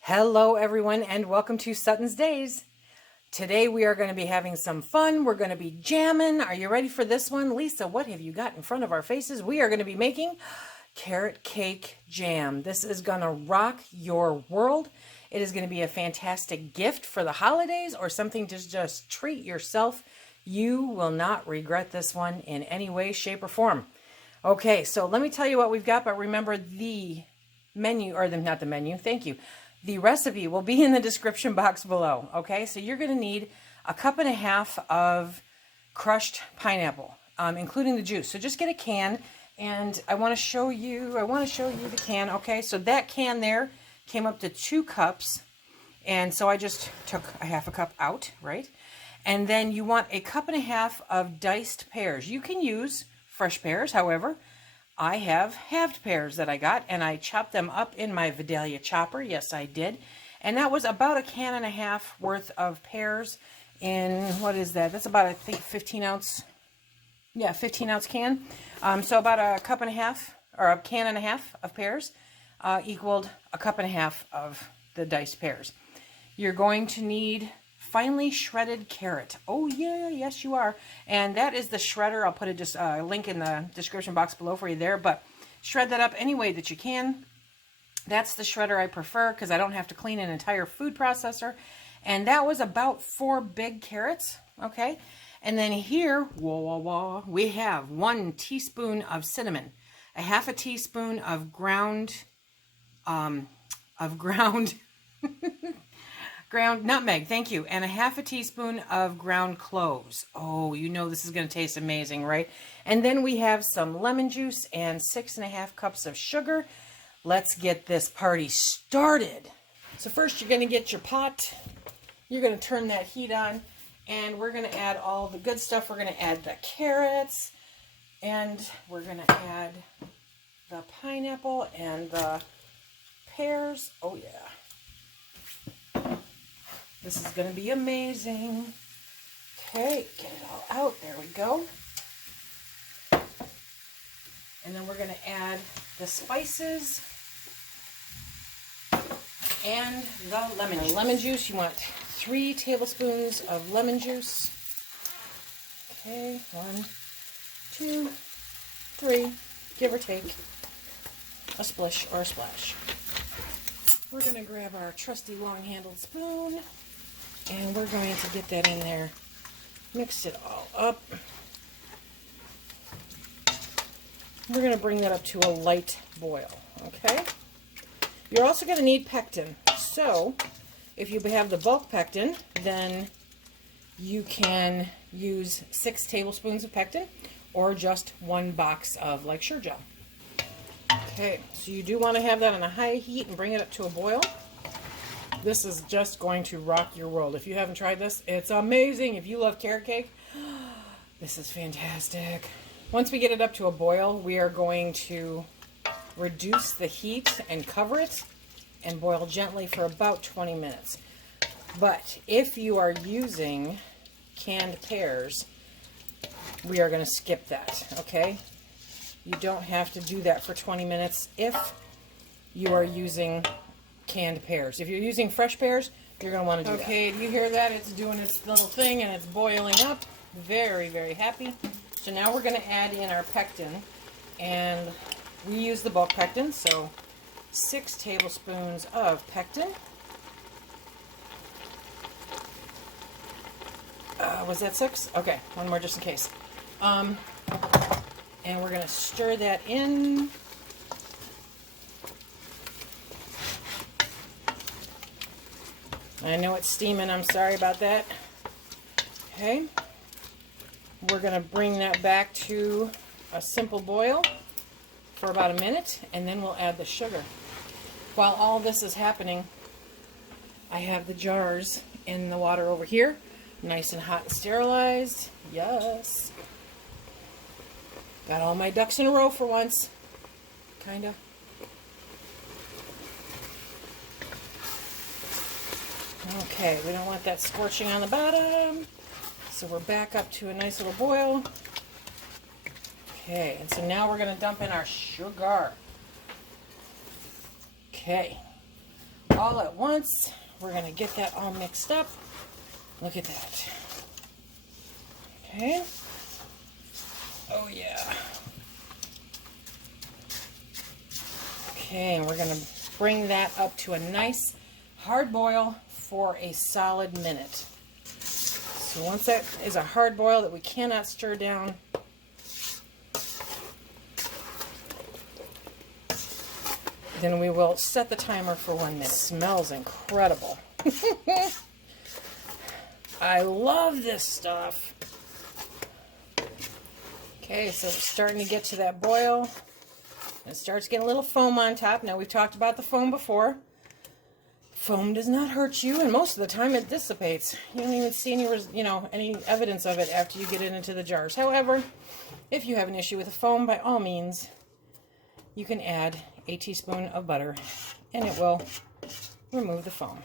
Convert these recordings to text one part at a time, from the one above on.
Hello everyone and welcome to SuttonsDaze. Today we are going to be having some fun. We're going to be jamming. Are you ready for this one? Lisa, what have you got in front of our faces? We are going to be making carrot cake jam. This is going to rock your world. It is going to be a fantastic gift for the holidays or something to just treat yourself. You will not regret this one in any way, shape, or form. Okay, so let me tell you what we've got, but remember the menu, or not the menu, thank you. The recipe will be in the description box below, okay? So you're going to need a 1.5 cups of crushed pineapple, including the juice. So just get a can, and I want to show you the can, okay? So that can there came up to 2 cups, and so I just took a 1/2 cup out, right? And then you want a 1.5 cups of diced pears. You can use fresh pears, however, I have halved pears that I got, and I chopped them up in my Vidalia chopper. Yes, I did. And that was about a 1.5 cans worth of pears in, what is that? That's about, I think, 15 ounce. Yeah, 15 ounce can. So about a 1.5 cups, or a 1.5 cans of pears equaled a 1.5 cups of the diced pears. You're going to need finely shredded carrot. Oh yeah, yes you are. And that is the shredder. I'll put a link in the description box below for you there, but shred that up any way that you can. That's the shredder I prefer because I don't have to clean an entire food processor. And that was about 4 big carrots, okay? And then here, we have 1 teaspoon of cinnamon, a 1/2 teaspoon of ground nutmeg, thank you, and a 1/2 teaspoon of ground cloves. Oh, you know this is going to taste amazing, right? And then we have some lemon juice and 6.5 cups of sugar. Let's get this party started. So first you're going to get your pot. You're going to turn that heat on, and we're going to add all the good stuff. We're going to add the carrots, and we're going to add the pineapple and the pears. Oh yeah. This is going to be amazing. Okay, get it all out. There we go. And then we're going to add the spices and the lemon juice. Lemon juice, you want 3 tablespoons of lemon juice. Okay, 1, 2, 3, give or take a splish or a splash. We're going to grab our trusty long-handled spoon, and we're going to get that in there. Mix it all up. We're going to bring that up to a light boil, okay? You're also going to need pectin. So, if you have the bulk pectin, then you can use 6 tablespoons of pectin or just 1 box of like Sure Gel. Okay, so you do want to have that on a high heat and bring it up to a boil. This is just going to rock your world. If you haven't tried this, it's amazing. If you love carrot cake, this is fantastic. Once we get it up to a boil, we are going to reduce the heat and cover it and boil gently for about 20 minutes. But if you are using canned pears, we are going to skip that, okay? You don't have to do that for 20 minutes if you are using canned pears. If you're using fresh pears, you're going to want to do that. Okay, do you hear that? It's doing its little thing and it's boiling up. Very, very happy. So now we're going to add in our pectin, and we use the bulk pectin, so 6 tablespoons of pectin. Was that 6? Okay, one more just in case. And we're going to stir that in. I know it's steaming, I'm sorry about that. Okay. We're going to bring that back to a simple boil for about a minute, and then we'll add the sugar. While all this is happening, I have the jars in the water over here, nice and hot and sterilized. Yes. Got all my ducks in a row for once. Kinda. Okay, we don't want that scorching on the bottom. So we're back up to a nice little boil. Okay, and so now we're going to dump in our sugar. Okay, all at once. We're going to get that all mixed up. Look at that. Okay. Oh, yeah. Okay, and we're going to bring that up to a nice hard boil for a solid minute. So once that is a hard boil that we cannot stir down, then we will set the timer for 1 minute. It smells incredible. I love this stuff. Okay, so it's starting to get to that boil. It starts getting a little foam on top. Now, we've talked about the foam before. Foam does not hurt you, and most of the time it dissipates. You don't even see any evidence of it after you get it into the jars. However, if you have an issue with the foam, by all means, you can add a teaspoon of butter, and it will remove the foam.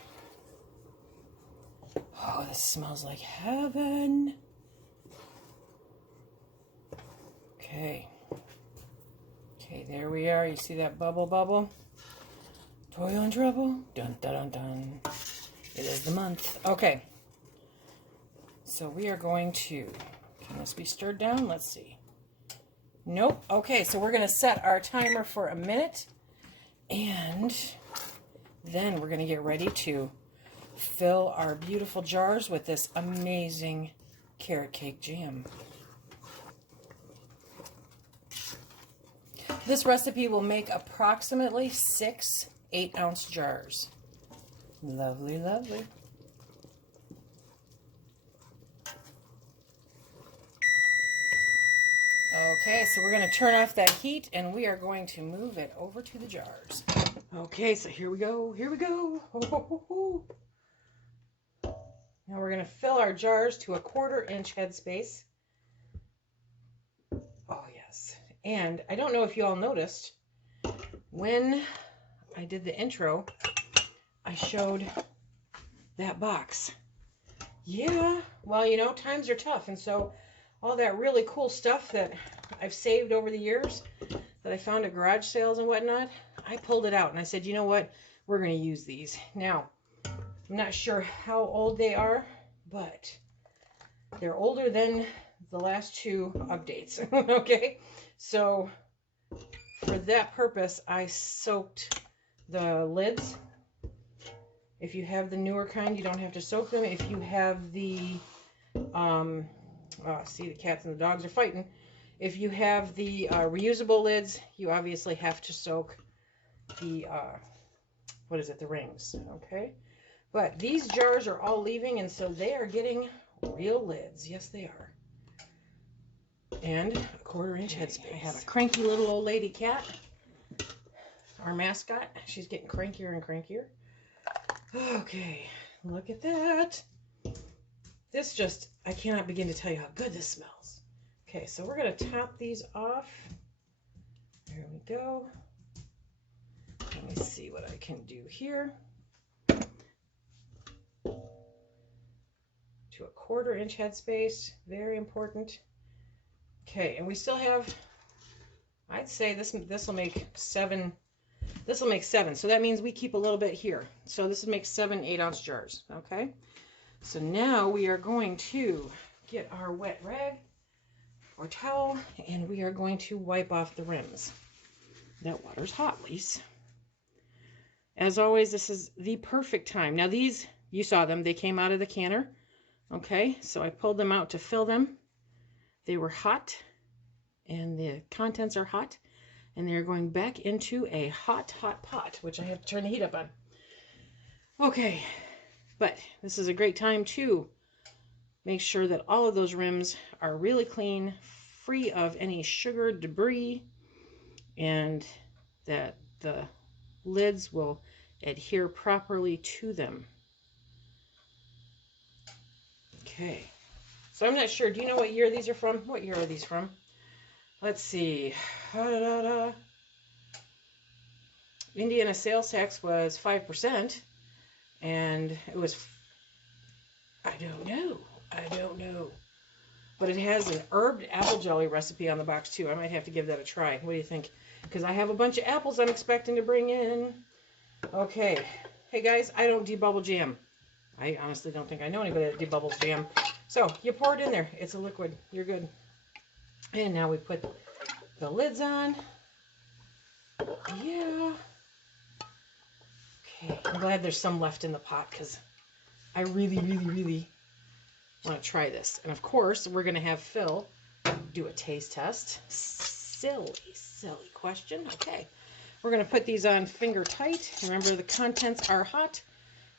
Oh, this smells like heaven. Okay. Okay, there we are. You see that bubble, bubble? Toil and trouble. Dun, dun, dun, dun. It is the month. Okay. So we are going to... Can this be stirred down? Let's see. Nope. Okay, so we're going to set our timer for a minute. And then we're going to get ready to fill our beautiful jars with this amazing carrot cake jam. This recipe will make approximately 6 8-ounce jars. Lovely, lovely. Okay, so we're going to turn off that heat and we are going to move it over to the jars. Okay, so here we go. Here we go. Ho, ho, ho, ho. Now we're going to fill our jars to a 1/4 inch headspace. Oh, yes. And I don't know if you all noticed, when I did the intro, I showed that box. Yeah, well, you know, times are tough. And so all that really cool stuff that I've saved over the years that I found at garage sales and whatnot, I pulled it out and I said, you know what? We're going to use these. Now, I'm not sure how old they are, but they're older than the last 2 updates. Okay, so for that purpose, I soaked the lids. If you have the newer kind, you don't have to soak them. If you have the, see, the cats and the dogs are fighting. If you have the reusable lids, you obviously have to soak the, the rings, okay? But these jars are all leaving, and so they are getting real lids. Yes, they are. And a 1/4 inch headspace. I have a cranky little old lady cat, our mascot. She's getting crankier and crankier. Okay, look at that. This just, I cannot begin to tell you how good this smells. Okay, so we're going to top these off. There we go. Let me see what I can do here. To a 1/4 inch headspace, very important. Okay, and we still have, I'd say this will make 7. This will make 7, so that means we keep a little bit here. So this will make 7 8-ounce jars. Okay, so now we are going to get our wet rag or towel, and we are going to wipe off the rims. That water's hot, Lise. As always, this is the perfect time. Now these, you saw them, they came out of the canner. Okay, so I pulled them out to fill them. They were hot, and the contents are hot, and they're going back into a hot, hot pot, which I have to turn the heat up on. Okay, but this is a great time to make sure that all of those rims are really clean, free of any sugar debris, and that the lids will adhere properly to them. Okay, so I'm not sure. Do you know what year these are from? What year are these from? Let's see. Indiana sales tax was 5%, and it was, I don't know. But it has an herbed apple jelly recipe on the box too. I might have to give that a try. What do you think? Because I have a bunch of apples I'm expecting to bring in. Okay. Hey guys, I don't debubble jam. I honestly don't think I know anybody that debubbles jam. So you pour it in there. It's a liquid. You're good. And now we put the lids on. Yeah. Okay. I'm glad there's some left in the pot because I really, really, really want to try this. And of course, we're going to have Phil do a taste test. Silly, silly question. Okay. We're going to put these on finger tight. Remember, the contents are hot,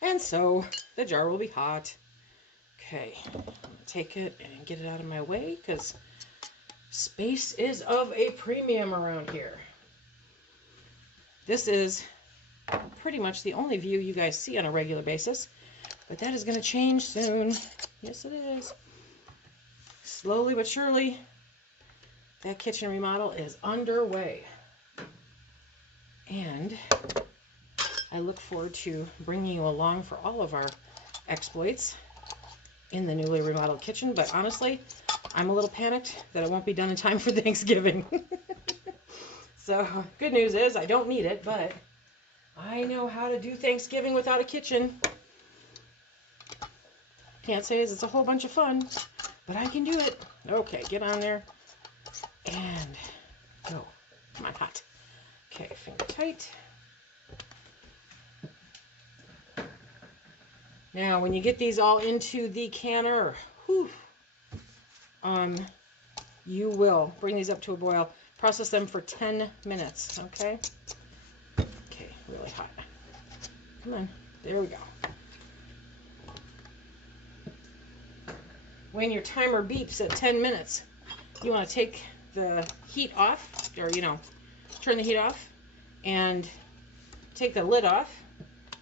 and so the jar will be hot. Okay. I'm going to take it and get it out of my way because space is of a premium around here. This is pretty much the only view you guys see on a regular basis, but that is going to change soon. Yes, it is. Slowly but surely, that kitchen remodel is underway. And I look forward to bringing you along for all of our exploits in the newly remodeled kitchen. But honestly, I'm a little panicked that it won't be done in time for Thanksgiving. So, good news is I don't need it, but I know how to do Thanksgiving without a kitchen. Can't say it's a whole bunch of fun, but I can do it. Okay, get on there and go. Come on, hot. Okay, finger tight. Now, when you get these all into the canner, you will bring these up to a boil. Process them for 10 minutes, okay? Okay, really hot. Come on, there we go. When your timer beeps at 10 minutes, you want to take the heat off, or, turn the heat off, and take the lid off,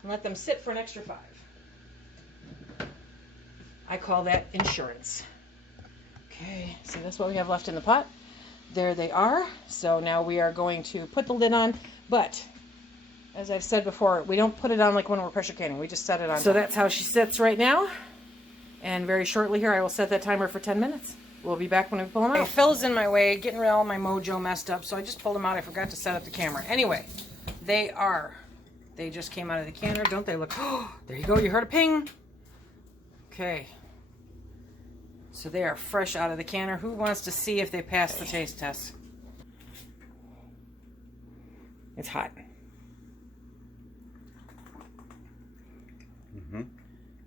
and let them sit for an extra 5. I call that insurance. Okay, so that's what we have left in the pot. There they are. So now we are going to put the lid on, but as I've said before, we don't put it on like when we're pressure canning. We just set it on. So that's how she sits right now. And very shortly here, I will set that timer for 10 minutes. We'll be back when we pull them out. Okay, Phil's in my way, getting rid of all my mojo messed up, so I just pulled them out. I forgot to set up the camera. Anyway, they just came out of the canner. Don't they look? Oh, there you go. You heard a ping. Okay. So they are fresh out of the canner. Who wants to see if they pass the taste test? It's hot. Mm-hmm.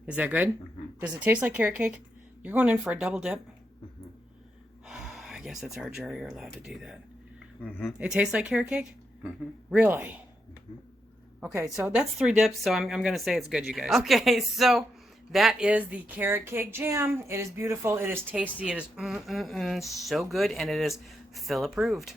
Is that good? Mm-hmm. Does it taste like carrot cake? You're going in for a double dip? Mm-hmm. I guess it's our jar. You're allowed to do that. Mm-hmm. It tastes like carrot cake? Mm-hmm. Really? Mm-hmm. Okay, so that's 3 dips, so I'm going to say it's good, you guys. Okay, so that is the carrot cake jam. It is beautiful. It is tasty. It is so good, and it is Phil approved.